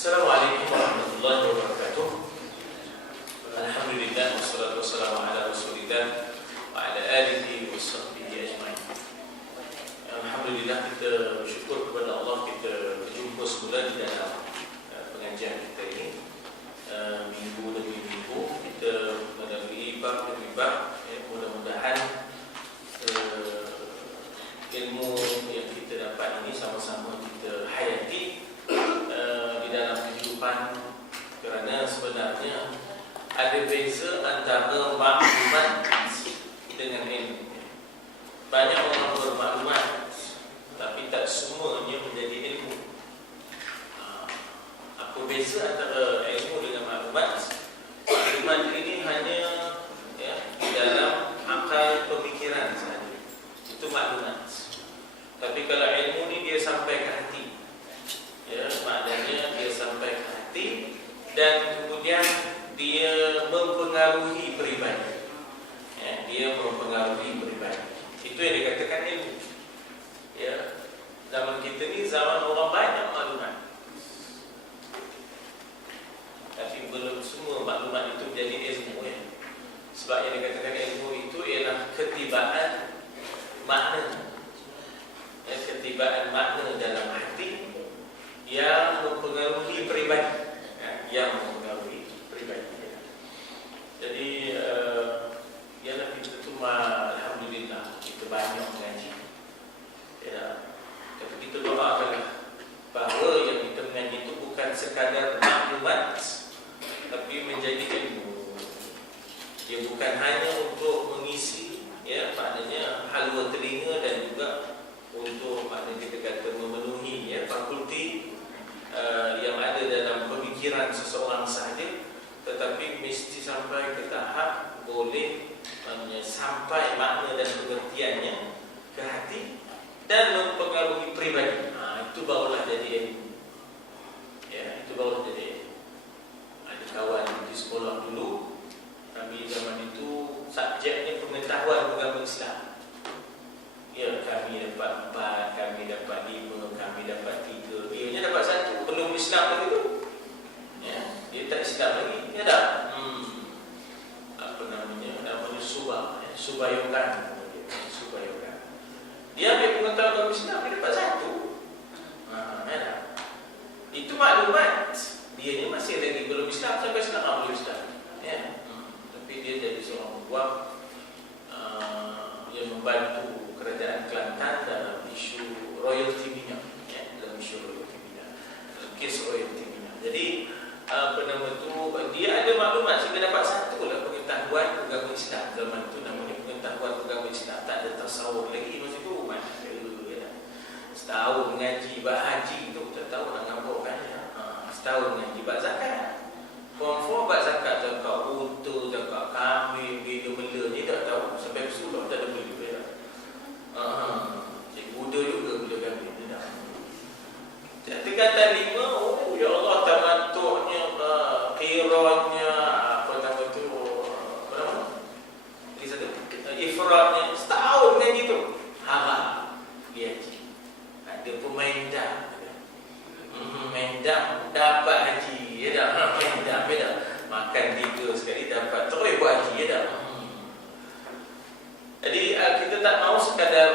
Assalamualaikum warahmatullahi wabarakatuh. Alhamdulillah wassalatu wassalamu ala Rasulillah wa ala alihi wa sahbihi ajma'in. Alhamdulillah, kita bersyukur kepada Allah kita berjumpa semula di dalam pengajian kita ini. Minggu demi minggu kita melalui bab demi bab, mudah-mudahan ilmu yang kita dapat ini sama-sama kita hayati di dalam kehidupan, kerana sebenarnya ada beza antara maklumat dengan ilmu. Banyak orang bermaklumat tapi tak semuanya menjadi ilmu. Apa beza antara ilmu dengan maklumat? Maklumat ini hanya di dalam akal pemikiran sahaja, itu maklumat. Tapi kalau ilmu ni dia sampai ke hati, maknanya dia sampai ke hati dan kemudian dia mempengaruhi peribadi. Dia mempengaruhi peribadi. Itu yang dikatakan ilmu. Zaman kita ni zaman orang banyak maklumat, tapi belum semua maklumat itu menjadi ilmu. Sebab yang dikatakan ilmu itu ialah ketibaan makna. Ketibaan makna dalam hati yang mempengaruhi peribadi, yang mempengaruhi peribadi. Jadi ialah kita tu alhamdulillah kita banyak mengaji. Tapi kita doakanlah bahawa yang kita mengaji itu bukan sekadar maklumat, tapi menjadi ilmu. Dia bukan hanya untuk mengisi, maknanya halwa telinga, dan juga untuk maknanya kita kata memenuhi fakulti yang ada dalam pemikiran seseorang sahaja, tetapi mesti sampai ke tahap boleh sampai makna dan pengertiannya ke hati dan mempengaruhi peribadi. Itu barulah jadi ilmu. Itu barulah jadi ilmu. Ada kawan di sekolah dulu, kami zaman itu subjeknya pengetahuan agama Islam. Kami dapat 4, kami dapat 5, kami dapat 3. Dia hanya dapat 1, belum Islam lagi tu. Dia tak Islam lagi. Dia dah namanya subayokan. Dia ambil pengetahuan agama Islam, dia dapat 1. Itu maklumat. Dia ni masih lagi belum Islam, sampai sekarang belum Islam. Tapi dia jadi seorang buah yang membantu kerajaan Kelantan dalam isu royalti minyak, dalam isu royalti minyak, kes royalti minyak. Jadi dia ada maklumat sehingga dapat 1 lah pengetahuan agama Islam. Zaman itu namanya pengetahuan agama Islam, tak ada tasawuf lagi masa itu. Setahun mengaji bab haji tu tak tahu nak ngapok kan. Setahun mengaji bab zakat, confirm bab zakat, unta, zakat kambing, bela ni tak tahu sampai pesuluk tak ada bela. Buddha juga bila kami tidak. Tingkatan 5, ya Allah, tamattu'nya, qirannya, ifratnya, setahun kan gitu. Haram dia haji. Ada pemain dam. Main dam dapat haji, main dam dah. Makan 3 sekali dapat terus buat haji, Jadi kita tak mahu sekadar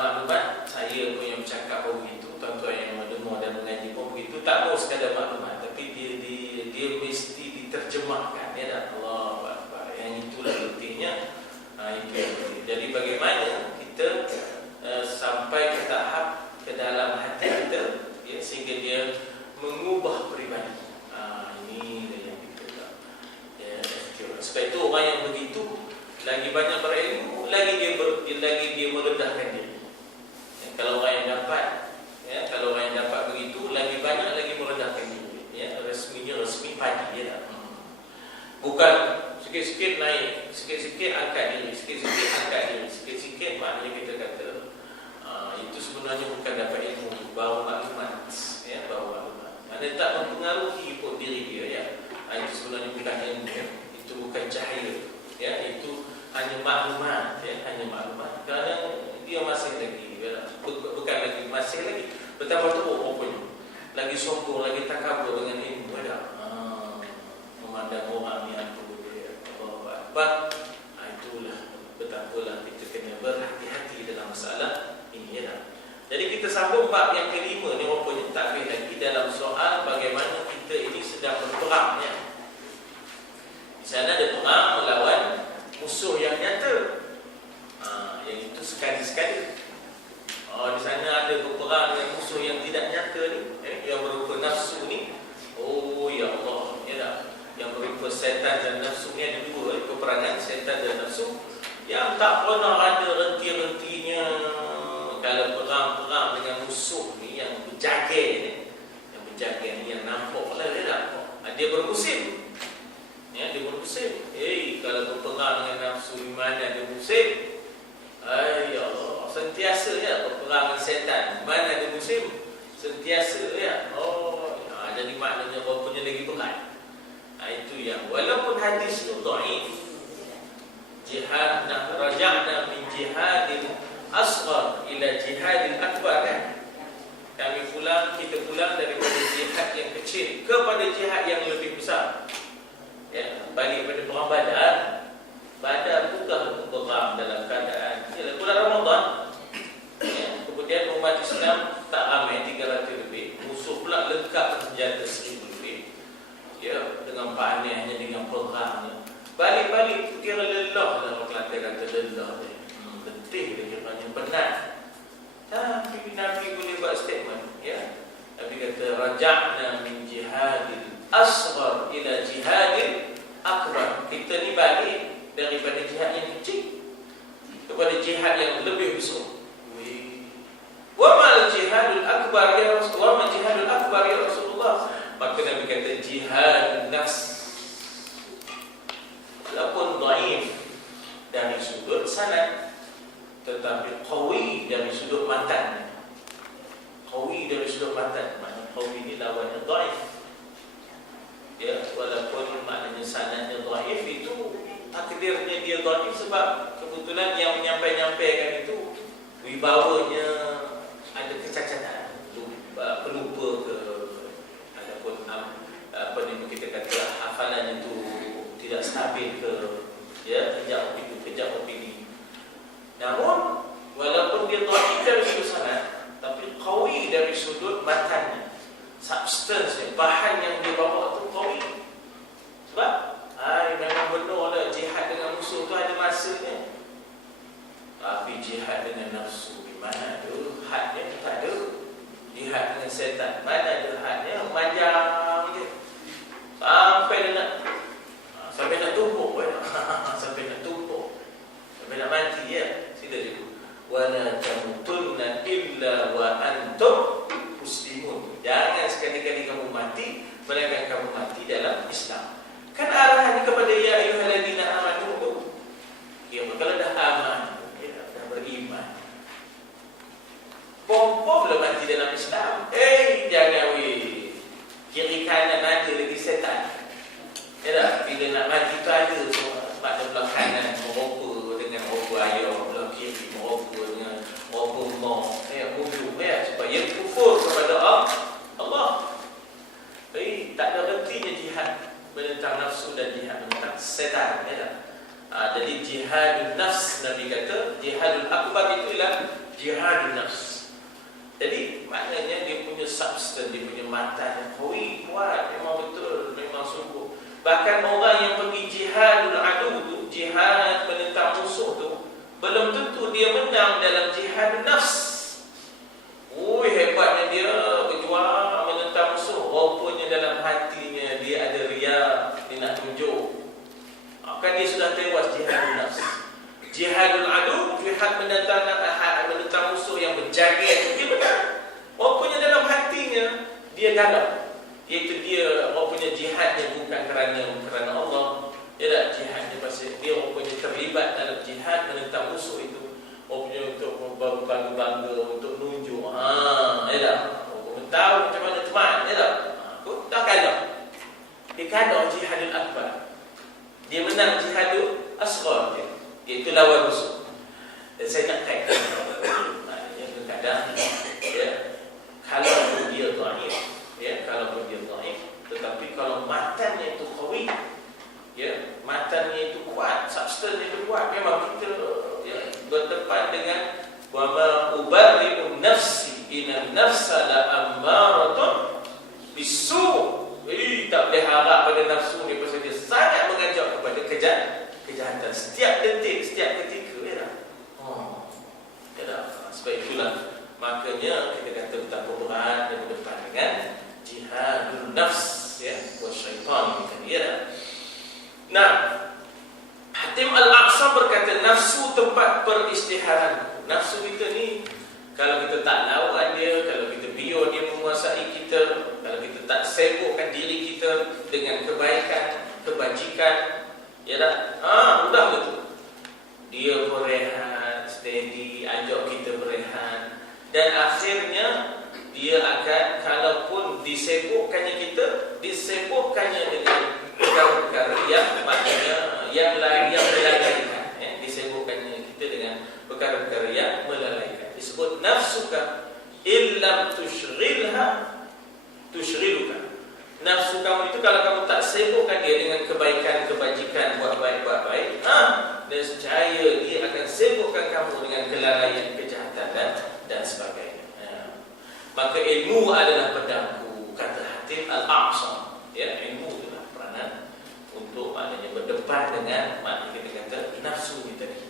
maklumat. Saya pun yang bercakap pun begitu, tuan-tuan yang mendengar dan mengaji pun begitu. Tak mahu sekadar maklumat, tapi dia mesti diterjemahkan. Allah Akbar. Yang itulah pentingnya. Itu yang penting. Jadi bagaimana kita sampai ke tahap ke dalam hati kita, sehingga dia mengubah peribadi. Ini yang kita sebab itu orang yang begitu lagi banyak berilmu, lagi dia merendahkan diri. Kalau orang yang dapat begitu, lagi banyak lagi merendahkan diri. Resmi padi bukan sikit-sikit naik, sikit-sikit angkat diri, sikit-sikit angkat diri, sikit-sikit. Maknanya kita kata itu sebenarnya bukan dapat ilmu, baru maklumat. Baru dan tak mempengaruhi pun diri dia, ya. Itu sebenarnya bukan ilmu, ya. Itu bukan cahaya, ya. Itu hanya maklumat, ya. Hanya maklumat. Kerana dia masih lagi, ya. Bukan lagi, masih lagi betapa teruk rupanya, lagi sombong, lagi takabur dengan ilmu, ya. Memandang orang yang tu dia, Allah Akbar. Itulah betapalah kita kena berhati-hati dalam masalah ini, ya. Jadi kita sambung bab yang kelima ni, rupanya takbir lagi dalam soal bagaimana kita ini sedang berperang, ya. Di sana ada perang melawan musuh yang nyata. Yang itu sekali-sekali. Di sana ada berperang dengan musuh yang tidak nyata ni, yang berupa nafsu ni. Oh ya Allah, ya tak? Yang berupa setan dan nafsu ni ada dua peperangan, setan dan nafsu, yang tak pernah ada renti-rentinya. Kalau perang-perang dengan musuh ni yang berjaga ni, yang nampak lah, dia tak? Dia bermusim, ya, dia bermusim. Kalau berperang dengan nafsu, di mana ada musim? Ya Allah, sentiasa, ya, berperang dengan setan, mana ada musim? Sentiasa, ya. Jadi maknanya rupanya lagi berat. Itu yang walaupun hadis itu dhaif, jihad raja'na min jihadil asghar ila jihadil akbar, kan? Kita pulang daripada jihad yang kecil kepada jihad yang lebih besar, ya. Balik pada perang Badar bukan perang dalam keadaan bulan Ramadan, ya. Kemudian umat Islam tak ramai, 300 lebih, musuh pula lengkap senjata 1000 lebih, ya, dengan panahnya, dengan perangnya. Balik-balik kira lelah lah, orang Kelantan kata lelah dia. Letih dia kiranya, penat. Tapi Nabi boleh buat statement, ya. Nabi kata raja'na min jihadil asghar ila jihadil akbar. Kita ni balik daripada jihad yang kecil kepada jihad yang lebih besar. Wa mal jihadul akbar ya Rasulullah, ma jihadul akbar ya Rasulullah. Maka Nabi kata jihad nafs. Walaupun dhaif dari sudut sanad, tetapi qawi dari sudut matan. Qawi dari sudut matan, maknanya qawi ni lawannya dhaif. Ya, walaupun maknanya sanadnya dhaif, itu takdirnya dia dhaif sebab kebetulan yang menyampaikan itu wibawanya ada kecacatan, pelupa ke, ataupun apa ni kita kata hafalan itu tidak stabil ke, ya, kejap opini. Namun walaupun dia dhaif dari sudut sanad, tapi qawi dari sudut matannya, substance, bahan yang dia bawa itu qawi. Sebab memang benarlah jihad dengan musuh tu ada masanya. Tapi jihad dengan nafsu, di mana ada hadnya? Tak ada. Jihad dengan setan, mana ada hadnya? Majang je. Sampai nak tumpuk, sampai nak tumpuk, sampai nak mati, ya. Sila dulu. Wala tamutunna illa wa antum muslimun. Jangan sekali-kali kamu mati melainkan kamu mati dalam Islam. Kan arahan kepada ya ayyuhalladzina amanu tu. Ya, kalau dah aman, ya, dah beriman, pom-pom lah mati dalam Islam. Jangan kiri kanan ada lagi setan. Ya tak? Bila nak mati tu ada semua. Pada belah kanan meropa dengan ropa ayah, belah kiri meropa dengan ropa mak, ya, hujung, ya, supaya kufur kepada Allah. Tak ada hentinya jihad menentang nafsu dan jihad menentang setan, ya tak? Jadi jihadun nafs, Nabi kata jihadul akbar itu ialah jihadun nafs. Jadi maknanya dia punya substance, dia punya mata yang kuat, memang betul, memang sungguh. Bahkan orang yang pergi jihadul adu tu, jihad menentang musuh tu, belum tentu dia menang dalam jihadun nafs. Hebatnya dia berjuang menentang musuh, rupanya dalam hatinya dia ada riya, dia nak tunjuk. Kan dia sudah tewas jihadul nafs. Jihadul adu, jihad menentang musuh yang berjaga, dia menang. Rupanya dalam hatinya dia galau. Iaitu dia rupanya jihadnya bukan kerana Allah. Dia tak jihadnya pasal dia rupanya terlibat dalam jihad menentang musuh itu. Rupanya untuk bangga-bangga, untuk nunjuk. Ya tak? Tahu macam mana teman, ya tak? lawan musuh. Dan saya nak kaitkan maknanya kadang ya, kalau dia dhaif, ya, kalau dia dhaif, tetapi kalau matannya itu qawi, ya, matannya itu kuat, substannya itu kuat, memang kita ya, berdepan dengan wa ma ubarri'u nafsi inna nafsa la ammaratun bisu. Tak boleh harap pada nafsu ni pasal dia sangat mengajak kepada kejahatan setiap detik, setiap ketika, ya tak? Ya tak? Sebab itulah makanya kita kata betapa berat dan berdepan dengan jihadul nafs, ya, wa syaitan, ya tak? Nah, Hatim Al-Aqsa berkata nafsu tempat peristiharan. Nafsu kita ni kalau kita tak lawan dia, kalau kita biar dia menguasai kita, kalau kita tak sibukkan diri kita dengan kebaikan, kebajikan, ya tak? Mudah betul. Dia berehat, steady, ajak kita berehat, dan akhirnya dia akan, kalaupun disibukkannya kita, disibukkannya dengan perkara-perkara yang maknanya yang lain, yang melalaikan, ya? Disibukkannya kita dengan perkara-perkara yang melalaikan. Disebut nafsuka illam tushghilha tushghiluka. Nafsu kamu itu kalau kamu tak sibukkan dia dengan kebaikan, kebajikan, buat baik, nescaya dia akan sibukkan kamu dengan kelalaian, kejahatan dan sebagainya. Maka ilmu adalah pedangku, kata Hatim Al-Aqsa. Ya, ilmu itulah peranan untuk maknanya berdepan dengan makna kita kata nafsu kita ni.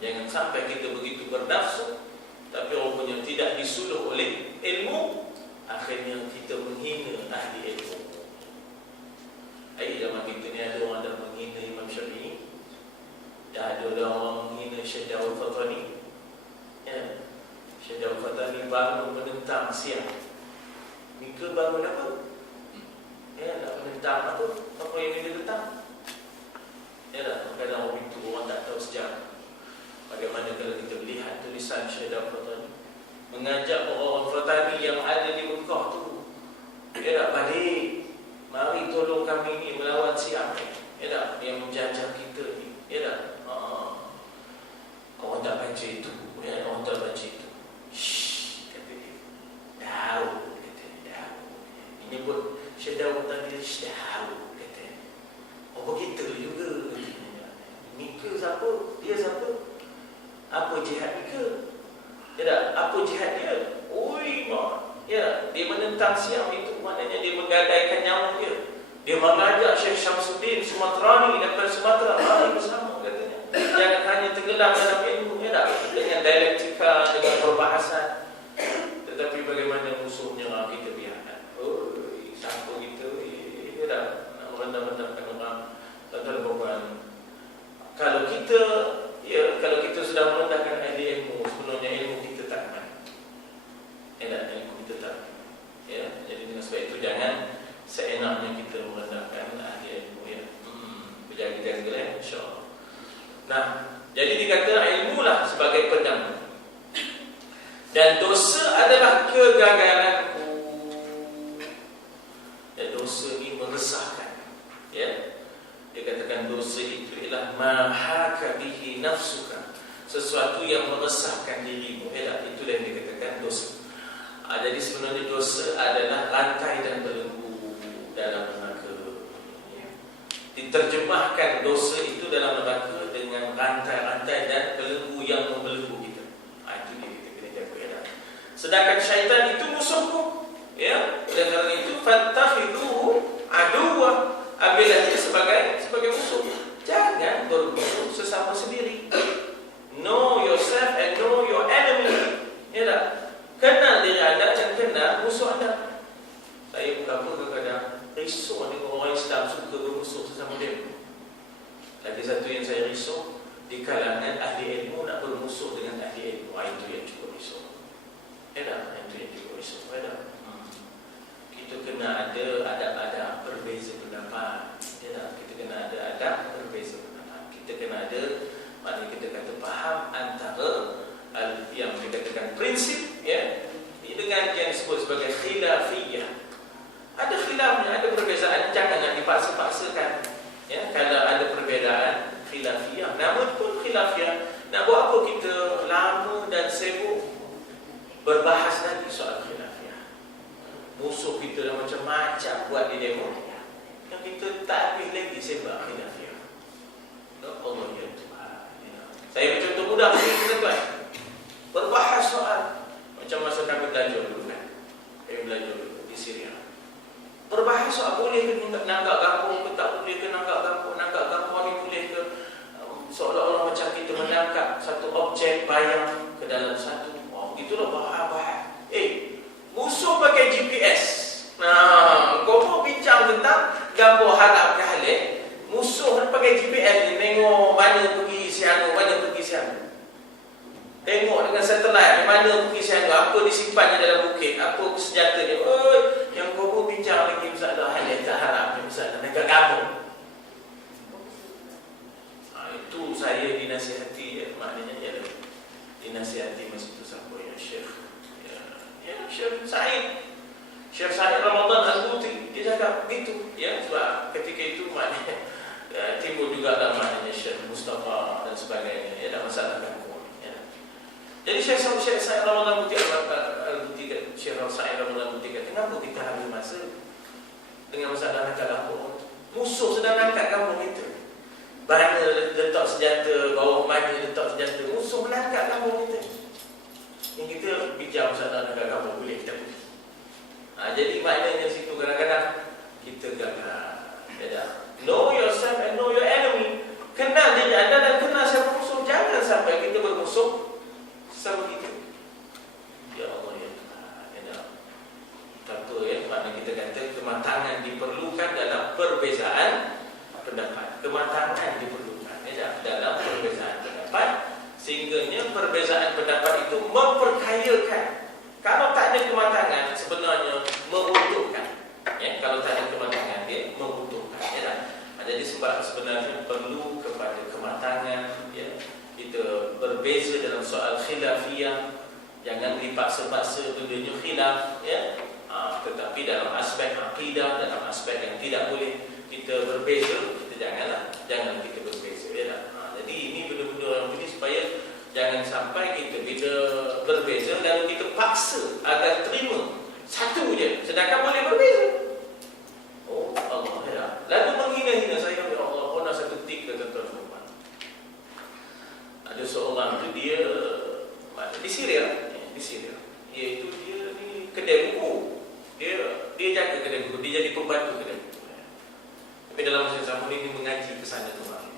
Jangan sampai kita begitu bernafsu tapi rupanya tidak disuluh oleh ilmu, akhirnya kita menghina ahli ilmu. Zaman kita ni ada orang yang menghina Imam Syafi'i, ada orang menghina Syekh Daud Fatani. Ya, Syekh Daud Fatani bangun menentang siang. Mika bangun apa? Ya, nak menentang apa? Apa yang dia tentang? Ya tak? Kadang orang itu orang tak tahu sejarah. Bagaimana kalau kita melihat tulisan Syekh Daud Fatani mengajak orang Fatani yang ada di Mekah tu, ya tak, balik, mari tolong kami ni melawan Syiah ni, ya tak, yang menjajah kita ni, ya tak. Orang tak baca itu, ya, orang tak baca itu. Shh, kata dia. Daud, kata dia. Ini buat Syekh Daud tadi, Daud, kata. Oh begitu juga, kata. Mika siapa? Dia siapa? Apa jihad Mika? Ya tak? Apa jihad dia? Ui, mak. Ya, dia menentang Syiah itu maknanya dia menggadaikan nyawa dia. Dia mengajak Syekh Syamsuddin Sumatrani daripada Sumatera, mari bersama, katanya. Jangan hanya tenggelam dalam ilmu, ya tak? Dengan dialektika, dengan perbahasan. Tetapi bagaimana musuhnya kita biarkan. Ui, siapa kita? Ya tak? Nak merendah-rendahkan orang. Tuan-tuan, kalau kita, ya, kalau kita sudah merendahkan ahli ilmu, sebenarnya ilmu kita tak aman. Ilmu kita tak aman. Ya, jadi dengan sebab itu jangan seenaknya kita merendahkan ahli ilmu, ya. Berjaga-jaga, insya-Allah. Nah, jadi dikata ilmulah sebagai pedang. Dan dosa adalah kegagalanku. Dan dosa ini meresahkan. Ya. Dia katakan dosa itu ialah mahaka bihi nafsuka, sesuatu yang meresahkan dirimu. Itu yang dikatakan dosa. Jadi sebenarnya dosa adalah rantai dan belenggu dalam neraka. Ya. Diterjemahkan dosa itu dalam neraka dengan rantai-rantai dan belenggu yang membelenggu kita. Itu dia kita kena jaga. Ya. Sedangkan syaitan itu musuhku. Ya. Oleh kerana itu fattakhidhuhu aduwwa, ambillah dia sebagai musuh. Jangan bermusuh sesama sendiri. Know yourself and know your enemy. Ya tak? Kenal diri anda dan kenal musuh anda. Saya berapa kadang-kadang risau dengan orang Islam suka bermusuh sesama dia. Lagi satu yang saya risau, di kalangan ahli ilmu nak bermusuh dengan ahli ilmu. Itu yang cukup risau. Ya tak? Itu yang cukup risau. Ya tak? Kita kena ada adab-adab berbeza pendapat. Ya tak? Kita kena ada adab berbeza pendapat. Kita kena ada, maknanya kita kata faham antara yang dikatakan prinsip, ya, dengan yang disebut sebagai khilafiyah. Ada khilafnya, ada perbezaan, jangan dipaksa-paksakan. Ya, kalau ada perbezaan khilafiyah, namun pun kita dah macam-macam buat di demo, yang kita tak habis lagi sebab khilafiyah. Allah ya Tuhan. Saya bercontoh mudah ni tuan-tuan. Berbahas soal macam masa kami belajar dulu kan. Kami belajar dulu di Syria. Berbahas soal boleh ke nanggak kampung ke tak boleh ke nanggak kampung ni boleh ke, seolah-olah macam kita menangkap satu objek bayang ke dalam satu. Gitulah bahas. Musuh pakai GPS. Kau mau bincang tentang gambar harap ke halik. Musuh pakai GPS ni, tengok mana pergi siang, mana pergi siang. Tengok dengan satelit mana pergi siang, apa disimpan di dalam bukit, apa senjata dia. Yang kau mau bincang lagi masalah halik tak harap, masalah negara kampung. Itu saya dinasihati, maknanya ialah dinasihati masa itu siapa ya, Syekh Syekh Ramadan Al-Buti, dia cakap begitu ya, sebab ketika itu maknanya timbul juga dalam maknanya Syekh Mustafa dan sebagainya, ya, ada masalah gangguan ya. Jadi Syekh Ramadan Al-Buti Syekh Ramadan Al-Buti kata, kenapa kita habis masa dengan masalah nakal kampung? Musuh sedang angkat kampung kita, mana letak senjata, bawah mana letak senjata, musuh menangkap kampung kita. Yang kita bincang masalah negara kampung boleh kita boleh. Jadi maknanya situ kadang-kadang kita gagal. Know yourself and know your enemy. Kenal diri anda dan kenal siapa musuh. Jangan sampai kita bermusuh sama kita. Ya Allah ya Tuhan. Kata ya, maknanya kita kata kematangan diperlukan dalam perbezaan pendapat. Kematangan diperlukan ya, dalam perbezaan pendapat, sehingganya perbezaan pendapat itu memperkayakan. Kalau tak ada kematangan sebenarnya meruntuhkan. Ya, kalau tak ada kematangan dia meruntuhkan. Ya, jadi sebab sebenarnya perlu kepada kematangan. Ya, kita berbeza dalam soal khilafiyah. Jangan dipaksa-paksa bendanya khilaf. Ya, tetapi dalam aspek akidah, dalam aspek yang tidak boleh kita berbeza, kita jangan kita berbeza. Ya, jadi ini benda-benda yang ini supaya jangan sampai kita bila berbeza lalu kita paksa agar terima satu je, sedangkan boleh berbeza. Allah ya. Lalu menghina-hina saya, ya Allah, kau nak satu tik ke tuan-tuan. Ada seorang tu dia di Syria, iaitu dia ni kedai buku. Dia jaga kedai buku, dia jadi pembantu kedai buku. Tapi dalam masa sama ini mengaji ke sana kemari.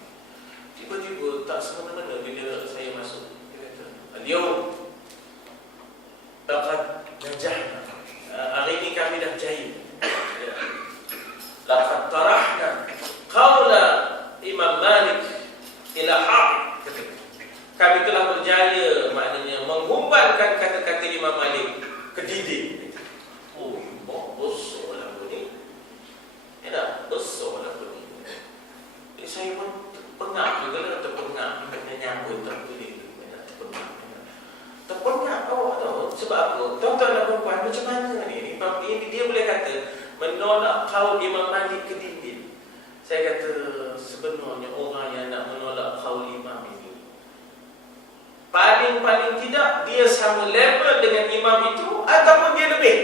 Tiba-tiba tak semena-mena bila saya masuk, dia kata, "Al-yawm laqad najahna." Hari ini kami dah jaya. Laqad tarahna qawla Imam Malik ila haq. Kami telah berjaya, maknanya menghumbankan kata-kata Imam Malik ke dinding. Besar lah ni. Ya, besar lah ni. Jadi saya pun pengap juga lah, terpengap kena nyambut tak boleh. Terpengap awak tahu sebab apa? Tuan-tuan dan perempuan, macam mana ni? Dia boleh kata menolak qaul Imam Malik ke dinding. Saya kata sebenarnya orang yang nak menolak qaul imam ini, paling tidak dia sama level dengan imam itu ataupun dia lebih.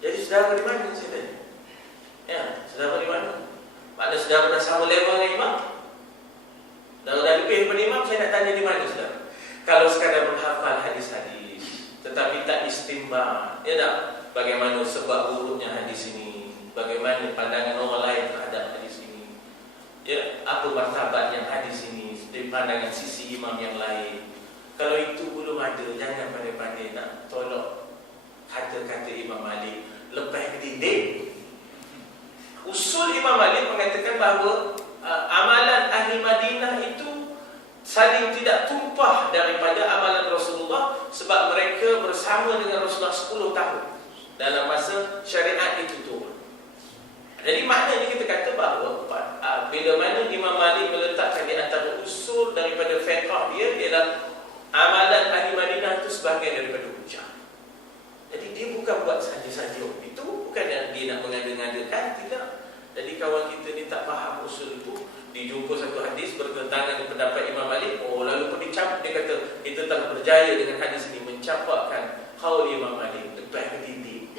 Jadi saudara di mana saya tanya? Ya, saudara di mana? Mana saudara dah sama level dengan imam? Dah lebih daripada imam, saya nak tanya di mana saudara? Kalau sekadar menghafal hadis-hadis tetapi tak istimbang, ya tak? Bagaimana sebab buruknya hadis ini, bagaimana pandangan orang lain terhadap hadis ini, ya, apa martabat yang hadis ini dari pandangan sisi imam yang lain. Kalau itu belum ada, jangan pandai-pandai nak tolak kata-kata Imam Malik lepas ke dinding. Usul Imam Malik mengatakan bahawa amalan ahli Madinah itu saling tidak tumpah daripada amalan Rasulullah, sebab mereka bersama dengan Rasulullah 10 tahun dalam masa syariat itu turun. Jadi maknanya kita kata bahawa bila mana Imam Malik meletakkan di antara usul daripada fiqh dia ialah amalan ahli Madinah itu sebahagian daripada hujah. Jadi dia bukan buat saja-saja. Itu bukan yang dia nak mengada-ngadakan, tidak. Jadi kawan kita ni tak faham usul itu, dijumpa satu hadis bertentangan dengan pendapat Imam Malik, lalu pun dicap, dia kata kita telah berjaya dengan hadis ini mencampakkan qaul Imam Malik lepas ke dinding.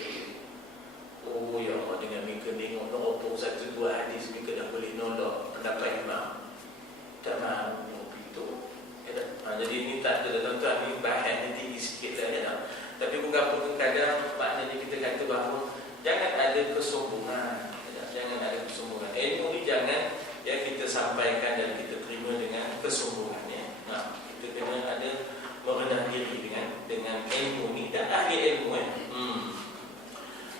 sampaikan dan kita terima dengan kesungguhan, ya. Nah, kita kena ada merendah diri dengan ilmu ni dan ahli ilmu, ya.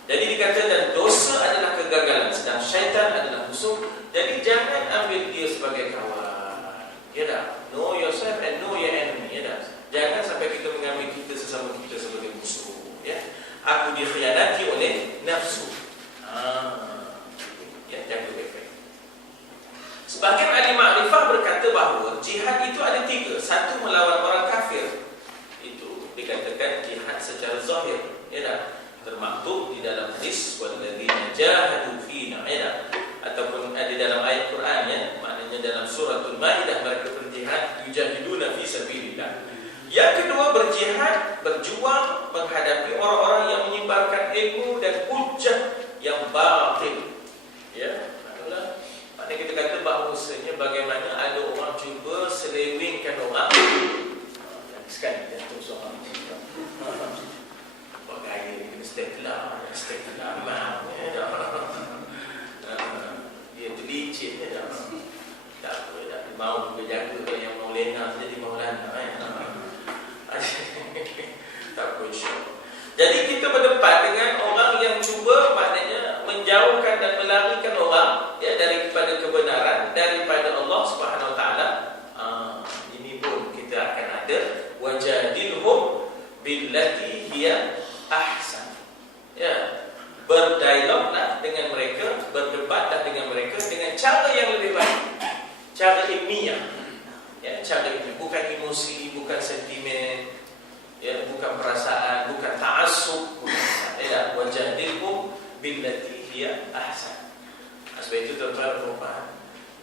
Jadi dikata dan dosa adalah kegagalan, sedang syaitan adalah musuh. Jadi jangan ambil dia sebagai kawan. Ya dah. Know yourself and know your enemy. Ya dah. Jangan sampai kita mengambil kita sesama kita sebagai musuh. Ya. Aku dikhianati oleh nafsu. Ya, jaga baik-baik. Sebagian ahli makrifah berkata bahawa jihad itu ada 3. Satu, melawan orang kafir. Itu dikatakan jihad secara zahir. Ya dah. Termaktub di dalam hadis walladzina jahadu fina, ya, ataupun di dalam ayat Quran, ya, maknanya dalam suratul Maidah mereka berjihad yujahiduna fi sabilillah. Yang kedua, berjihad, berjuang menghadapi orang-orang yang menyebarkan ilmu dan hujah yang batil. Ya, adalah maknanya kita kata bahawasanya bagaimana ada orang cuba selewengkan orang. Sekali jatuh seorang gaya Istiqlal imam, dia tu licin, tak apa, tak mau berjaga yang mau lena jadi maulana, tak apa, insyaAllah. Jadi kita berdepan dengan orang yang cuba maknanya menjauhkan dan melarikan orang, ya, daripada kebenaran, daripada Allah Subhanahu Wa Taala. Ini pun kita akan ada wajadilhum billati hiya ahsan. Ya, berdialoglah dengan mereka, berdebatlah dengan mereka dengan cara yang lebih baik, cara ilmiah. Ya, cara ilmiah, bukan emosi, bukan sentimen, ya, bukan perasaan, bukan ta'assub, ya, wajadilhum billati hiya ahsan. Sebab itu tuan-tuan rumah,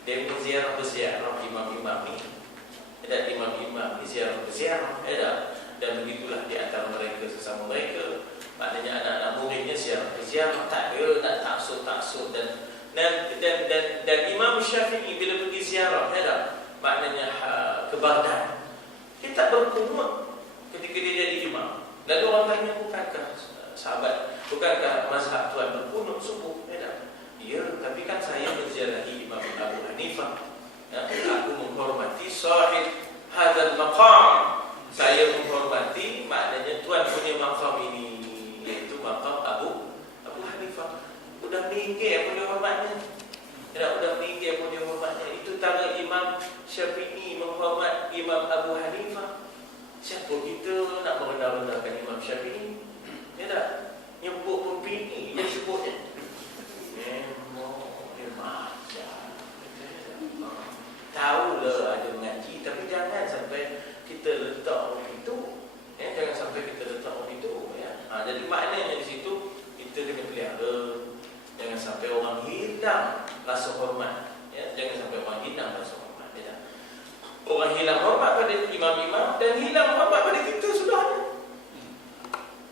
dia berziarah imam-imam ni, ada imam-imam ni ziarah, ya, dan begitulah di antara mereka sesama mereka. Maknanya anak-anak muridnya ziarah, tak ada nak taksub dan Imam Syafi'i bila pergi ziarah, ya, maknanya ke Baghdad, dia tak berkunut ketika dia jadi imam. Lalu orang tanya, bukankah sahabat, bukankah mazhab tuan berkunut subuh? Ya, tapi kan saya menziarahi Imam Abu Hanifah, ya, aku menghormati sahib hadzal maqam. Saya menghormati maknanya tuan punya maqam ini, iaitu maqam Abu Hanifah. Udah meninggal pun dia hormatnya. Udah meninggal pun dia hormatnya. Itu cara Imam Syafi'i menghormat Imam Abu Hanifah. Siapa kita nak merendah-rendahkan Imam Syafi'i? Ya tak? Nyebut pun bini dia sebutnya. Memang dia macam. Tahulah ada mengaji, tapi jangan sampai kita letak orang itu, ya, jangan sampai kita letak orang itu, ya. Jadi maknanya di situ kita kena pelihara, jangan sampai orang hilang rasa hormat, ya, jangan sampai orang hilang rasa hormat, ya. Orang hilang hormat pada imam-imam dan hilang hormat pada kita sudah.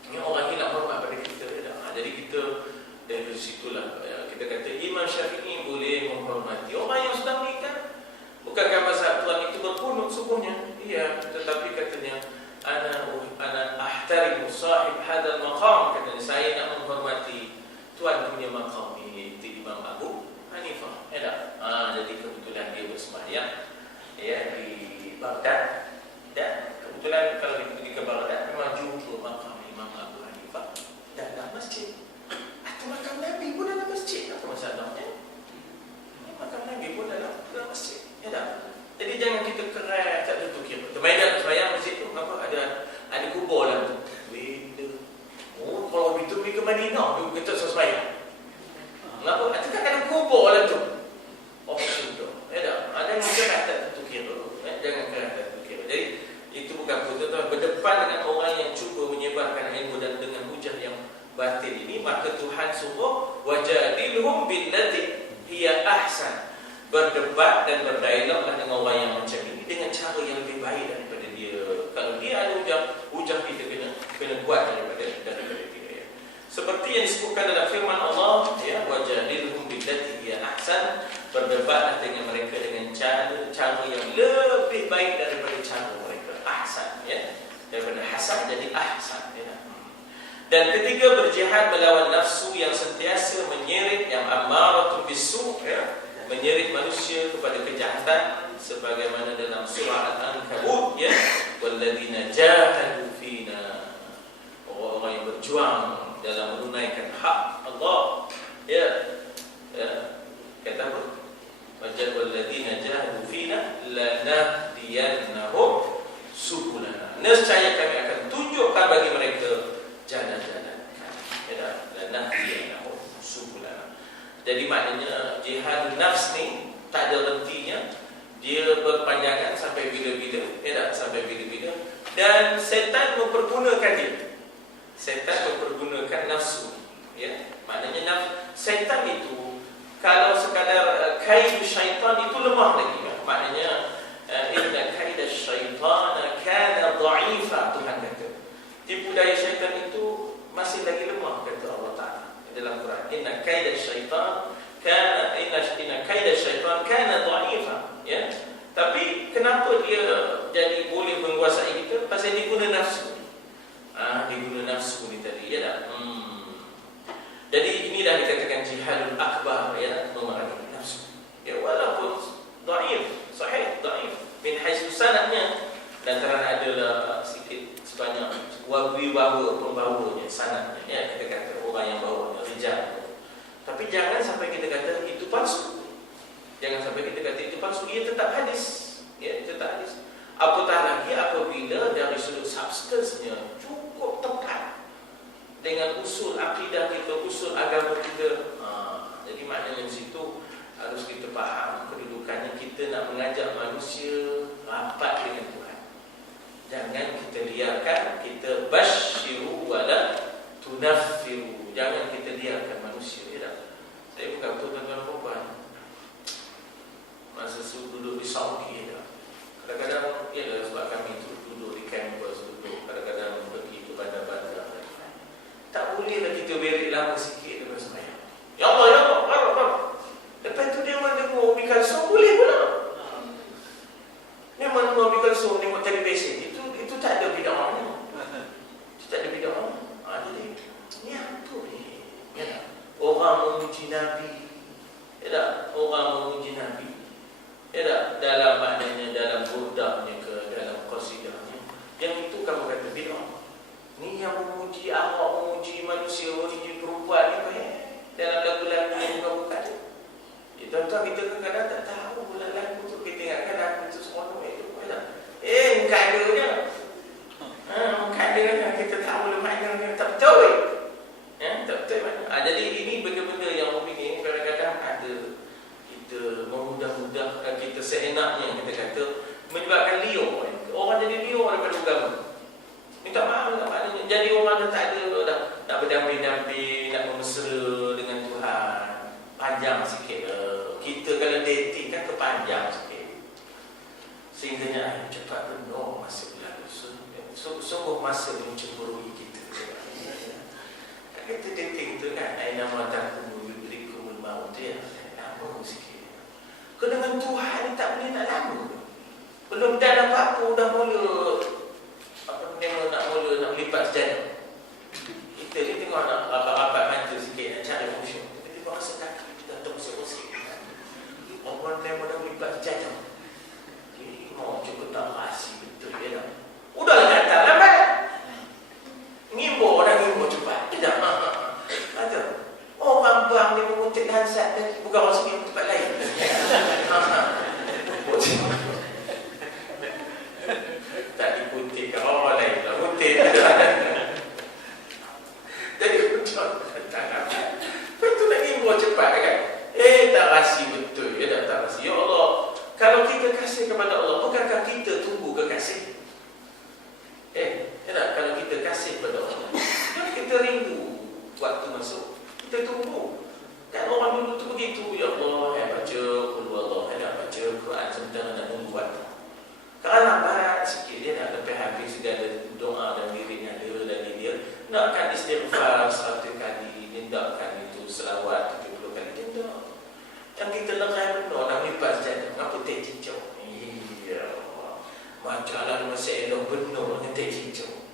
Ya, orang hilang hormat pada kita, ya. Jadi kita dari situlah, ya, kita kata Imam Syafi'i boleh menghormati orang yang sudah menikah. Bukankah mazhab tuan itu berkunut subuhnya? Iya, tetapi katanya ana ahtarimu sahib hadzal maqam, katanya saya nak menghormati tuan punya maqam ini, itu Imam Abu Hanifah. Jadi kebetulan dia bersembahyang, ya, di Baghdad, dan kebetulan kalau kita pergi ke Baghdad memang jumpa maqam Imam Abu Hanifah dalam masjid. Atau makam Nabi pun dalam masjid, apa masalahnya? Makam Nabi pun dalam masjid. Ya tak? Jadi jangan kita keras tak tentu kira. Termainkan sembahyang masjid tu apa ada kubur lah tu. Bila kalau itu pergi ke Madinah tu kita sembahyang. Kenapa? Itu kan ada kubur lah tu. Oh sudah. Ya tak? Ada yang keras tak tentu kira. Jangan keras tak tentu kira. Jadi itu bukan tuan-tuan berdepan dengan orang yang cuba menyebarkan ilmu dan dengan hujah yang batil ini, maka Tuhan suruh wajadilhum billati hiya ahsan. Berdebat dan berdialoglah dengan orang yang macam ini dengan cara yang lebih baik daripada dia. Kalau dia ada hujah kita kena buat daripada dia, ya. Seperti yang disebutkan dalam firman Allah, ya, wajadilhum billati hiya ahsan, berdebatlah dengan mereka dengan cara yang lebih baik daripada cara mereka. Ahsan, ya, daripada hasan jadi ahsan, ya. Dan ketiga, berjihad melawan nafsu yang sentiasa menyeret, yang ammaratun bisu', ya, menyeret manusia kepada kejahatan syaitan sebagaimana dalam surah Al-Ankabut, ya, walladzina jahadu fina, orang-orang yang berjuang dalam menunaikan hak Allah, ya, kata apa? Walladzina jahadu fina lanahdiyannahum subulana, nescaya kami akan tunjukkan bagi mereka jalan-jalan kami, ya, lanahdiyannahum subulana. Jadi maknanya jihad nafs ni tak ada hentinya, dia berpanjangan sampai bila-bila, ya, sampai bila-bila. Dan setan mempergunakan dia. Setan mempergunakan nafsu, ya. Maknanya setan itu kalau sekadar kaidu syaitan itu lemah lagi, ya. Maknanya inna kaida syaitana kana dha'ifa, Tuhan kata. Tipu daya syaitan itu masih lagi lemah, kata Allah Taala dalam Quran. Inna kaida syaitan kana dha'ifa, ya. Tapi kenapa dia jadi boleh menguasai kita? Pasal dia guna nafsu. Dia guna nafsu ni tadi, ya tak? Jadi inilah dikatakan jihadul akbar, ya, memerangi nafsu. Ya, walaupun dhaif, sahih dhaif min haitsu sanadnya, lantaran adalah sikit sebanyak wibawa pembawanya, sanadnya, ya, kita kata orang yang bawanya rijal. Tapi jangan sampai kita kata itu palsu. Jangan sampai kita kata itu palsu. Ia tetap hadis, ya, tetap hadis. Apatah lagi apabila dari sudut substance-nya cukup tepat dengan usul akidah kita, usul agama kita. Jadi maknanya di situ harus kita faham kedudukannya kita nak mengajak manusia rapat dengan Tuhan. Jangan kita liarkan, kita basyiru wala tunaffiru. Jangan kita liarkan manusia, ya tak? Saya bukan betul tuan-tuan perempuan. Masa duduk di Saudi, ya, kadang-kadang, ya, sebab kami tu duduk di kampus, kadang-kadang pergi ke bandar-bandar. Tak bolehlah kita berik lama sikit lepas sembahyang. Ya Allah, ya Allah, Allah. Lepas tu dia mendengar Umi Kalsum, boleh pula. Dia mendengar Umi Kalsum, tengok televisi. Itu tak ada bid'ahnya. Itu tak ada bid'ahnya. Jadi ni apa ni? Ya tak? Orang memuji Nabi, ya tak? Orang memuji Nabi, ya tak? Dalam maknanya, dalam burdahnya ke, dalam qasidahnya. Yang itu kamu kata bid'ah. Ni yang memuji Allah, memuji manusia, memuji perempuan ni apa, ya? Dalam lagu-lagu yang bukan-bukan. Ya, tuan-tuan, kita kadang-kadang tak tahu bulan lagu tu. Kita ingatkan lagu tu semua tu, itu apa tak? Bukan ada je. Bukan ada je. Kita tahu maknanya, tak betul. Ya, tak betul maknanya. Jadi ini benda-benda yang ini kadang-kadang ada kita memudah-mudahkan kita seenaknya, kita kata menyebabkan liur. Orang jadi liur daripada agama. Minta maaf tak maknanya. Jadi orang dah tak ada dah nak berdamping-damping, nak memesra dengan Tuhan. Panjang sikit. Kita kalau dating kan kepanjang sikit. Sehingganya cepat penuh masa berlalu. Sungguh masa mencemburui kita. Kita dating tu kan, aina matakum yudrikumul maut, ya. Lama sikit. Kau dengan Tuhan ni tak boleh nak lama. Belum dah apa-apa dah mula nak melipat sejadah. Kita ni tengok nak rapat-rapat mata sikit, nak cari khusyuk. Tiba-tiba rasa kaki kita terusik-usik. Orang ni dah melipat sejadah. Mau cukup tak rahsia betul, ya tak? Udahlah datang lambat. Ngimbo orang ngimbo cepat. Tidak. Ada. Orang bang ni mengutik hansat lagi. Bukan orang sini tempat lain. Tak diputik kat orang lain. Tak putik. Jadi betul. Tak lambat. Lepas tu nak ngimbo cepat kan? Tak rahsia betul. Ya tak rahsia. Ya Allah. Kalau kita kasih kepada Allah, bukankah kita tunggu kekasih? Ya tak? Kalau kita kasih kepada Allah, kita rindu waktu masuk. Kita tunggu. Kan orang dulu tu begitu. Ya Allah, baca Qul Huwallahu Ahad, baca Quran sebentar nak tunggu waktu. Kalau lambat sikit, dia nak lepas habis segala doa dan dirinya lagi dia nakkan istighfar 100 kali, hendakkan itu selawat 70 kali. Tidak. Yang kita lerai benar nak lipat sejadah. Apa teh cincau? Ya Allah. Macalah masa elok benar dengan teh cincau.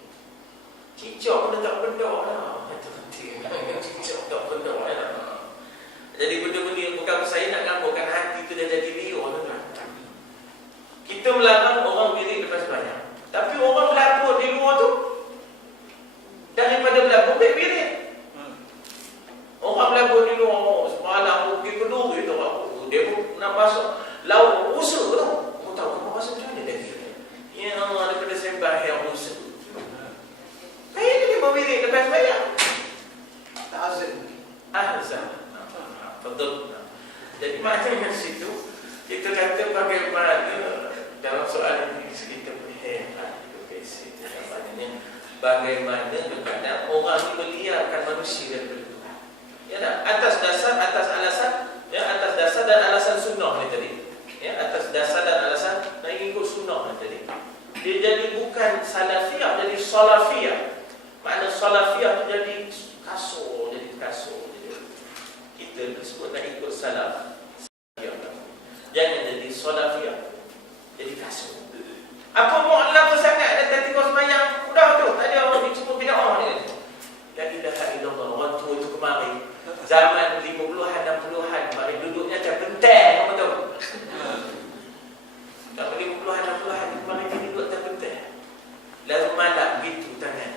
Cincau pun tak benar lah. Itu penting. Cincau tak benar lah. Jadi benda-benda yang bukan saya nak gambarkan hati itu dah jadi liur. nak masuk laut usaha tu. Kamu tahu kamu masuk macam mana dia? Ya Allah, daripada sembah yang usaha. Kayaknya dia memilih lepas bayar. Tak azam. Azam. Betul. Jadi maknanya di situ kita kata bagaimana dalam soalan ini kita hebat itu basic. Maknanya bagaimana kadang orang ini meliarkan manusia daripada Tuhan. Ya tak? Atas dasar, atas alasan, ya atas dasar dan alasan sunnah ni tadi. Ya, atas dasar dan alasan nak ikut sunnah ni tadi. Dia jadi bukan salafiyah, jadi salafiyah. Makna salafiyah tu jadi kasur, jadi kasur. Kita sebut nak ikut salaf. Jangan jadi salafiyah, jadi kasur. Apa mu'alaf sangat dan kata kau semayang, udah tu, tak ada orang cuma bida'ah ni. La ilaha illallah, orang tua tu kemari. Zaman 50-an, 60-an, mari duduknya macam benteng, kamu tahu? Zaman 50-an, 60-an, mari dia duduk macam benteng. Lalu malam gitu tangan.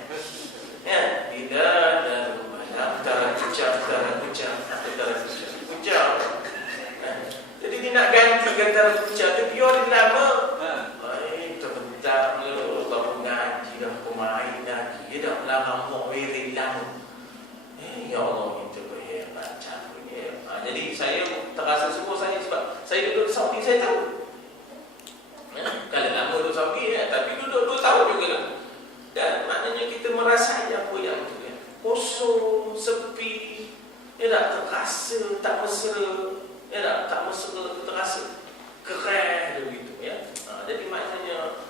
Ya, bila lalu malam, utara kucang, jadi dia nak ganti antara kucang, dia biar dia lama. Tak perlu baru ngaji dah pemain lagi. Dia dah lama mau wirid lama. Ya Allah, kita berhebat caranya. Jadi saya terasa semua saya sebab saya duduk di Saudi, saya tahu. Kalau lama duduk Saudi tapi duduk 2 tahun juga lah. Dan maknanya kita merasai apa yang itu ya. Kosong, sepi. Ya tak terasa, tak mesra. Ya tak mesra, terasa keren begitu ya. Jadi maknanya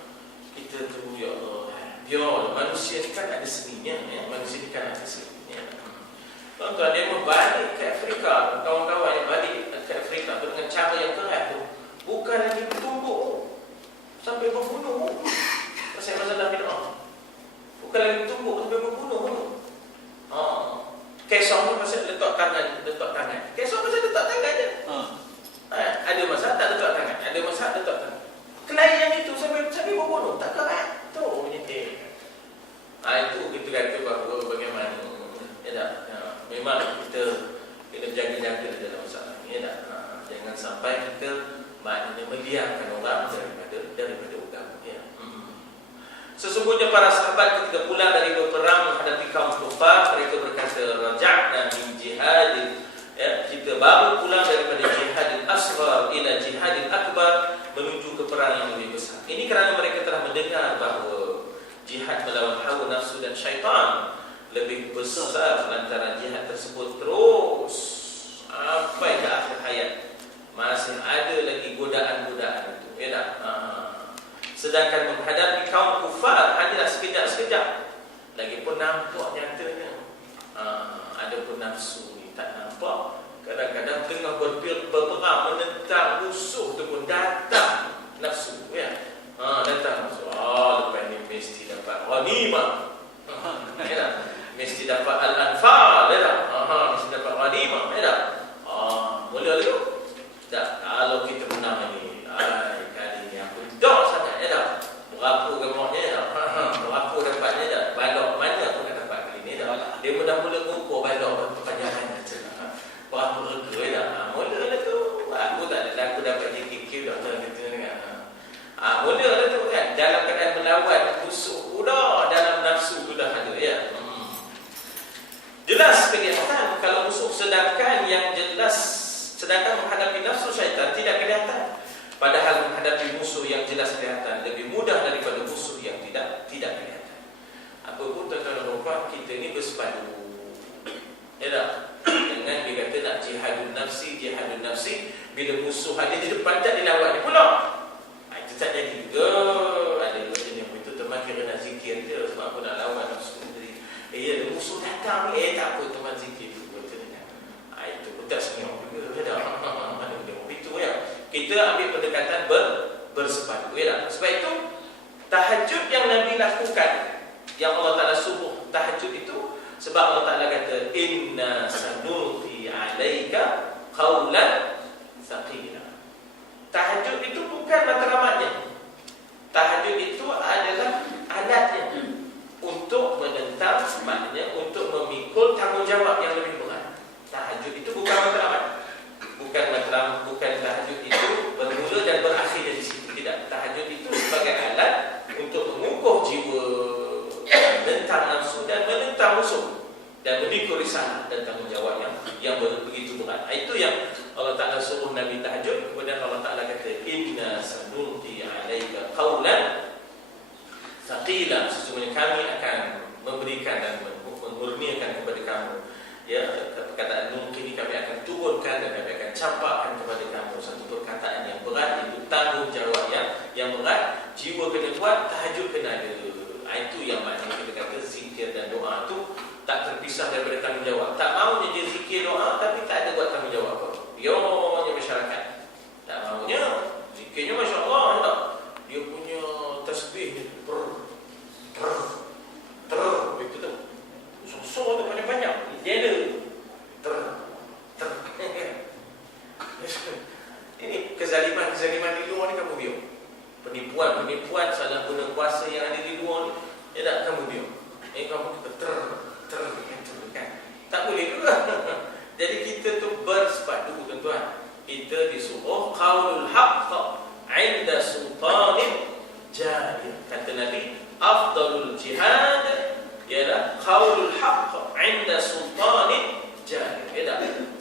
kita tu ya Allah, biar manusia ni kan ada seninya ya. Manusia ni kan ada seninya. Tuan-tuan, dia berbalik ke Afrika, kawan-kawan yang balik ke Afrika tu dengan cara yang keras tu, bukan lagi bertumbuk sampai berbunuh. Pasal masalah bid'ah. Bukan lagi bertumbuk sampai berbunuh. Kesong tu pasal letak tangan. Kesong pasal letak tangan je. Ada masa tak letak tangan, ada masa letak tangan. Klien itu sampai berbunuh, tak kerat. Tu punya itu kita kata bahawa bagaimana ya tak? Memang kita jaga-jaga dalam masalah ni ya tak? Jangan sampai kita maknanya membiarkan orang daripada agama ya. Sesungguhnya para sahabat ketika pulang dari berperang menghadapi kaum kufar, mereka berkata raja'na min jihadin ya, kita baru pulang daripada jihadil asghar ila jihadil akbar, menuju ke perang yang lebih besar. Ini kerana mereka telah mendengar bahawa jihad melawan hawa nafsu dan syaitan lebih besar lantaran jihad tersebut terus sampai ke akhir hayat. Masih ada lagi godaan-godaan itu ya tak? Sedangkan menghadapi kaum kufar hanyalah sekejap-sekejap. Lagipun nampak nyatanya ada pun nafsu ni tak nampak. Kadang-kadang tengah berperang menentang musuh tu pun datang nafsu ya. Datang nafsu. Lepas ni mesti dapat ghanimah. Ya tak? Mesti dapat al-anfal ya tak? Mesti dapat ghanimah ya tak? Mula dulu. Tak, kalau kita menang ni, kali ni aku dok sangat ya tak? Berapa gemuknya ya tak? Berapa dapatnya tak? Balok mana aku nak dapat kali ni tak? Dia mula-mula mengukur balok perpanjangan berapa harga ya tak? Mula lah tu. Aku tak ada, aku dapat JKQ doktor kata dengar. Mula lah tu kan. Dalam keadaan melawan musuh, udah dalam nafsu tu dah ada ya. Jelas kelihatan kalau musuh, sedangkan yang jelas menghadapi nafsu syaitan tidak kelihatan. Padahal menghadapi musuh yang jelas kelihatan lebih mudah daripada musuh yang tidak kelihatan. Apa pun tuan-tuan dan puan, kita ni bersepadu. Ya tak? Dengan dia kata nak jihadun nafsi, bila musuh ada di depan tak dilawan dia pula. Itu tak jadi juga. Ada jenis itu teman kira nak zikir dia sebab aku nak lawan nafsu sendiri. Ya, musuh datang ni, tak apa teman zikir tu. Itu pun tak senyum juga. Mana dia itu ya. Kita ambil pendekatan bersepadu ya. Sebab itu tahajud yang Nabi lakukan, yang Allah Ta'ala suruh tahajud itu, sebab Allah Ta'ala kata inna sanulqi alaika qawlan thaqila. Tahajud itu bukan matlamatnya. Tahajud itu adalah alatnya untuk menentang, maknanya untuk memikul tanggungjawab yang lebih berat. Tahajud itu bukan matlamat. Bukan tahajud itu Ta'ala suruh Nabi tahajud, kemudian Allah Ta'ala kata, inna sanulqi alaika qawlan thaqila, sesungguhnya kami akan memberikan dan memurniakan kepada kamu, ya, perkataan nulqi ini kami akan turunkan dan kami akan campakkan kepada kamu satu perkataan yang berat, itu tanggungjawab yang berat. Jiwa kena kuat, tahajud kena ada. Itu yang maknanya kita kata zikir dan doa tu tak terpisah daripada tanggungjawab. Tak maunya dia zikir doa tapi tak ada buat tanggungjawab apa. Maunya masyarakat. Tak maunya zikirnya masya-Allah, tak. Dia punya tasbih ni begitu tu. Sosok tu banyak-banyak. Dia ada ini kezaliman di luar ni kamu biar. Penipuan, salah guna kuasa yang ada di luar ni, ya tak, kamu biar. Kamu kan? Tak boleh juga. Jadi kita tu bersepadu, tuan-tuan. Kita disuruh qaulul haqq 'inda sultanin jahil. Kata Nabi, afdalul jihad ialah qaulul haqq 'inda sultanin jahil.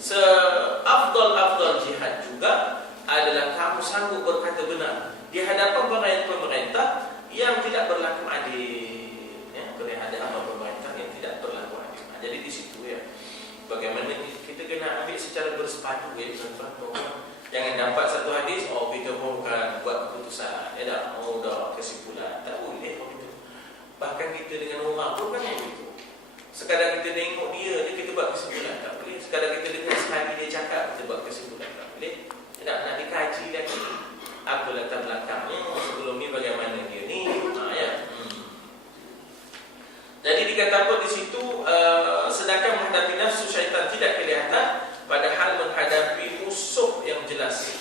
Seafdal jihad juga adalah kamu sanggup berkata benar di hadapan pemerintah yang tidak berlaku adil. Ya, ada apa pemerintah yang tidak berlaku adil. Jadi di situ ya, bagaimana kita kena ambil secara bersepadu ya, tuan-tuan. Jangan dapat satu hadis, kita pun bukan buat keputusan, ya dah, dah kesimpulan. Tak boleh begitu. Bahkan kita dengan orang pun kan begitu. Sekadar kita tengok dia kita buat kesimpulan, tak boleh. Sekadar kita dengar sekali dia cakap, kita buat kesimpulan, tak boleh. Nak dikaji lagi apa latar belakangnya sebelum ni, bagaimana dia ni, ya. Jadi dikata apa di situ, sedangkan menghadapi nafsu syaitan tidak kelihatan, padahal menghadapi musuh yang jelas,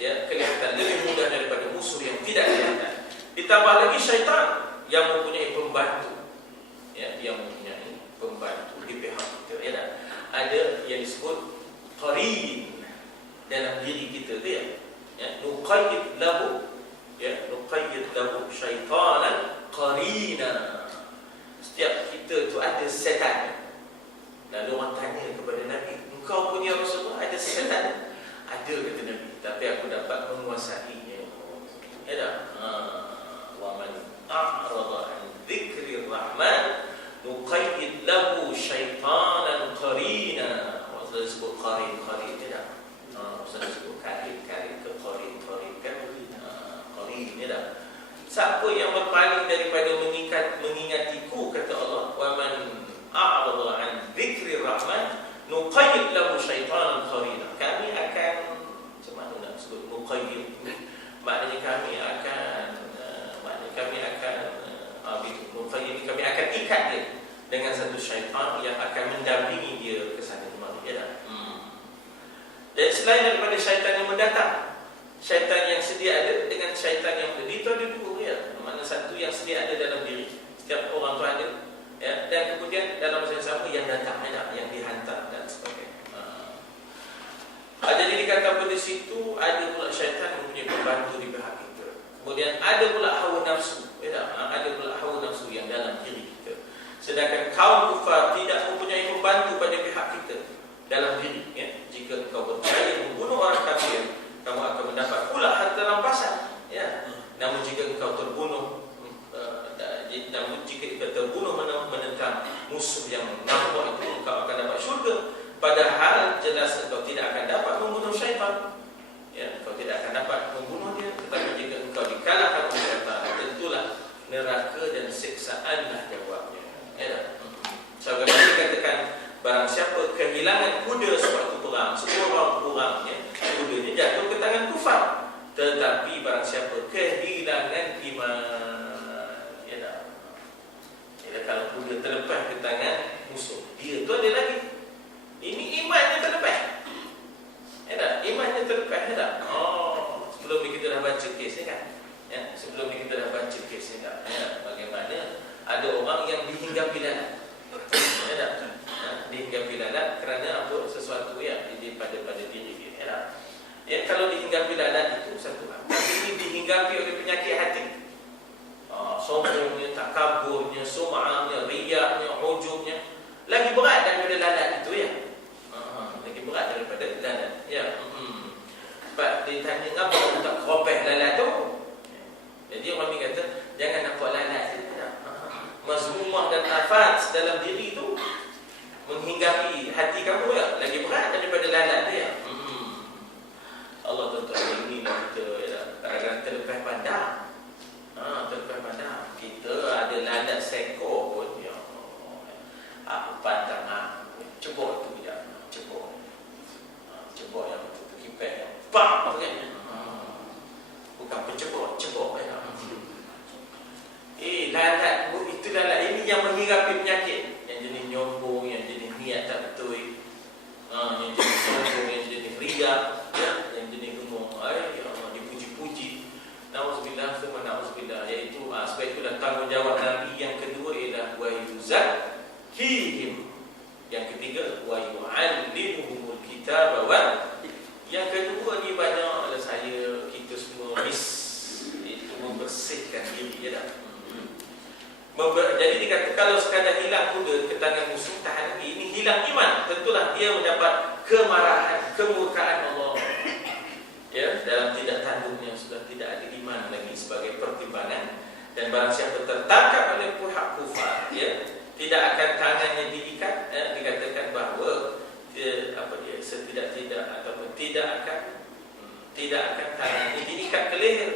ya, kelihatan lebih mudah daripada musuh yang tidak kelihatan. Ditambah lagi syaitan yang mempunyai pembantu, ya, yang mempunyai pembantu di pihak kita, ya. Ada yang disebut qarin dalam diri kita tu, ya. Nuqayyid lahu, ya, nuqayyid lahu syaitanan qarina. Setiap kita tu ada setan. Lalu orang tanya kepada Nabi, engkau punya Rasulullah ada setan? Ada, kata Nabi, tapi aku dapat menguasainya. Ya tak? Wa man a'rada an dzikrir rahman nuqayyid lahu syaitanan qarina. Maksudnya disebut qarin, ya tak? Maksudnya disebut karin ke qarin kan? Qarin, ya tak? Siapa yang berpaling daripada mengingatiku, kata Allah, wa man a'rada an dzikrir rahman nuqayyid lahu syaitanan qarina. Kami akan, macam mana nak sebut nuqayyid? Maknanya kami akan kami akan ikat dia dengan satu syaitan yang akan mendampingi dia ke sana kemari, ya tak? Dan selain daripada syaitan yang mendatang, syaitan yang sedia ada dengan syaitan yang berdiri, itu ada dua, ya. Mana satu yang sedia ada dalam diri, setiap orang tu ada, ya. Dan kemudian dalam masa yang sama yang datang, ya, yang dihantar dan sebagainya. Jadi dikata pada situ ada pula syaitan mempunyai pembantu di pihak kita. Kemudian ada pula hawa nafsu, ya. Ada pula hawa nafsu yang dalam diri kita. Sedangkan kaum kufar tidak mempunyai pembantu pada pihak kita dalam diri, ya. Jika engkau berjaya membunuh orang kafir, kamu akan mendapat pula harta rampasan, ya. Namun jika engkau terbunuh menentang musuh yang nampak itu, engkau akan dapat syurga. Padahal jelas engkau tidak akan dapat membunuh syaitan, ya. Engkau tidak akan dapat membunuh dia. Tetapi jika engkau dikalahkan oleh syaitan, tentulah neraka dan siksaanlah jawabnya, ya. Sebab dikatakan, barang siapa kehilangan kuda sewaktu perang, seorang-orangnya kudanya jatuh ke tangan kufar. Tetapi barang siapa kehilangan iman, ya tak? Ya, kalau kuda terlepas ke tangan musuh, dia tu ada lagi. Ini imannya terlepas, ya tak? Imannya terlepas, ya tak? Sebelum ni kita dah baca kes ni kan, ya? Sebelum ni kita dah baca kes ni kan, ya? Bagaimana ada orang yang dihinggapi lalat, ya tak? Dihinggapi lalat kerana apa? Sesuatu yang pada diri dia, ya tak? Ya, kalau dihinggapi lalat itu satu hal. Ini dihinggapi oleh penyakit hati, sombongnya, takaburnya, sum'ahnya, riyaknya, ujubnya, lagi berat daripada lalat itu, ya. Lagi berat daripada lalat, ya. Pak kan. Bukan pencebok ya. Lalat itu lalat ini yang menghirapi penyakit, yang jenis nyombong, yang jenis niat tak betul, yang jenis sombong, yang jenis riak, ya, yang jenis gemuk, ya Allah dipuji-puji. Nauzubillah, semua nauzubillah. Iaitu sebab itulah tanggungjawab Nabi yang kedua ialah wa yuzakkihim. Yang ketiga wa yu'allimuhumul kitaba wal. Yang kedua ni banyak saya kita semua itu membersihkan diri ya tak? Jadi dikata kalau sekadar hilang kuda ke tangan musuh tahan lagi, ini hilang iman. Tentulah dia mendapat kemarahan, kemurkaan Allah. Ya, dalam tidak tanggunnya sudah tidak ada iman lagi sebagai pertimbangan. Dan barang siapa tertangkap oleh pihak kufar, ya, tidak akan tangannya diikat. Dikatakan bahawa setidak-tidak ataupun tidak akan tangannya diikat ke leher,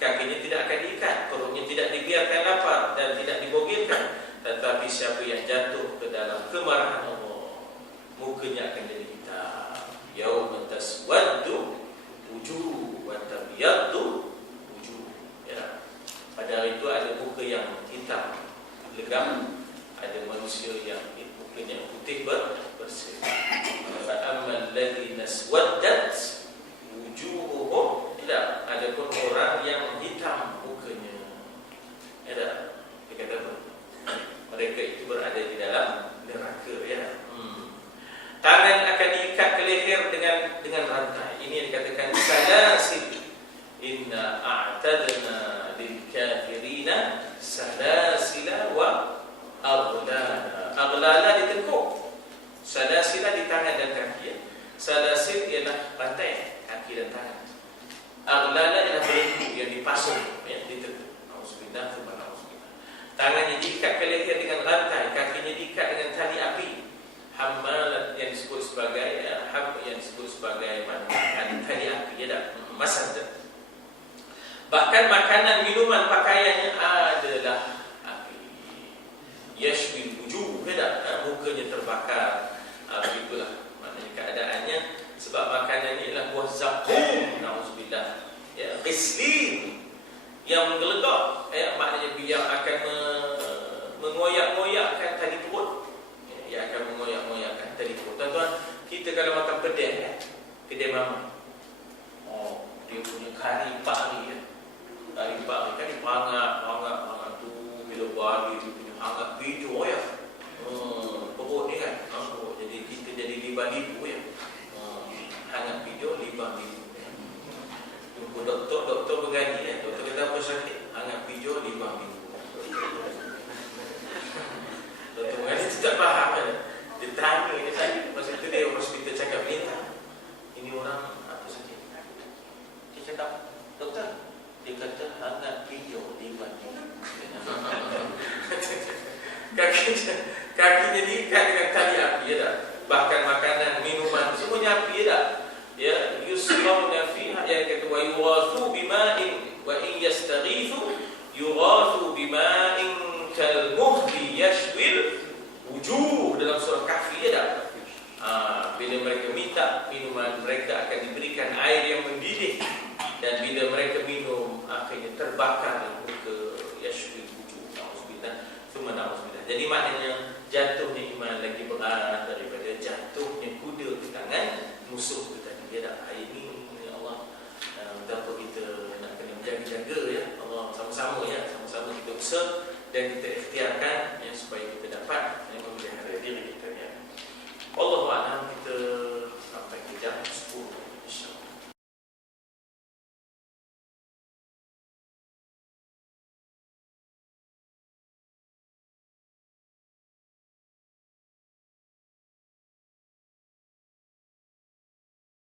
kakinya tidak akan diikat, perutnya tidak dibiarkan lapar dan tidak dibogirkan. Tetapi siapa yang jatuh ke dalam kemarahan Allah, mukanya akan jadi hitam. Yauma taswaddu wujuh wa tabyaddu wujuh. Ya. Pada hari itu ada muka yang hitam legam, ada manusia yang mukanya putih bersih. Fa ammal ladzina swaddat wujuhuhum, tidak, ada pun orang yang hitam mukanya. Ada, dia kata apa? Mereka itu berada di dalam neraka. Ya. Tangan akan diikat ke leher dengan rantai. Ini yang dikatakan salasil. Inna a'tadna lil kafirina salasila wa aghlala. Aghlala di tengkuk, salasila di tangan dan kaki. Salasil ialah rantai kaki dan tangan. Aghlala adalah belenggu yang dipasung, ya, ditekuk. Nauzubillah, subhanallah. Tangannya diikat ke leher dengan rantai, kakinya diikat dengan tali api. Hammalat yang disebut sebagai tali api, ya dah, masad. Bahkan makanan, minuman, pakaiannya adalah api. Yashwi wujuh, ya dah, mukanya terbakar. Begitulah maknanya keadaannya. Sebab makanan ini adalah buah zakum, nauzubillah, ya, ghislin yang menggelegak, ya, maknanya yang akan mengoyak-ngoyakkan tali perut, ya, ia akan mengoyak-ngoyakkan tali perut. Tuan-tuan, kita kalau makan pedih, ya, kedai mama, dia punya kari pari, ya, kari pangat tu bila bagi dia punya hangat hijau, ya, perut ni kan, jadi kita jadi liban-libu, ya. Hangat hijau, libang hijau. Jumpa doktor bergaji, ya. Doktor kata apa sakit? Hangat hijau, libang hijau. Doktor bergaji tidak faham, ya. Dia tanya dia sakit. Masa itu dia hospital cakap minta. Ini orang apa sakit? Dia cakap, doktor, dia kata hangat hijau, libang hijau. Kakinya diikat dengan tali api, ya tak? Bahkan makanan, minuman, semuanya api, ya tak? Ya, yusqawna fiha, yang kata wa yurathu bima'in wa in yastaghithu yurathu bima'in kal muhli yashwil wujuh, dalam surah Kahfi, ya tak? Bila mereka minta minuman, mereka akan diberikan air yang mendidih, dan bila mereka minum akhirnya terbakar muka. Yashwil wujuh, nauzubillah, thumma nauzubillah. Jadi maknanya jatuhnya iman lagi berat daripada jatuhnya kuda di tangan musuh kita. Dia dah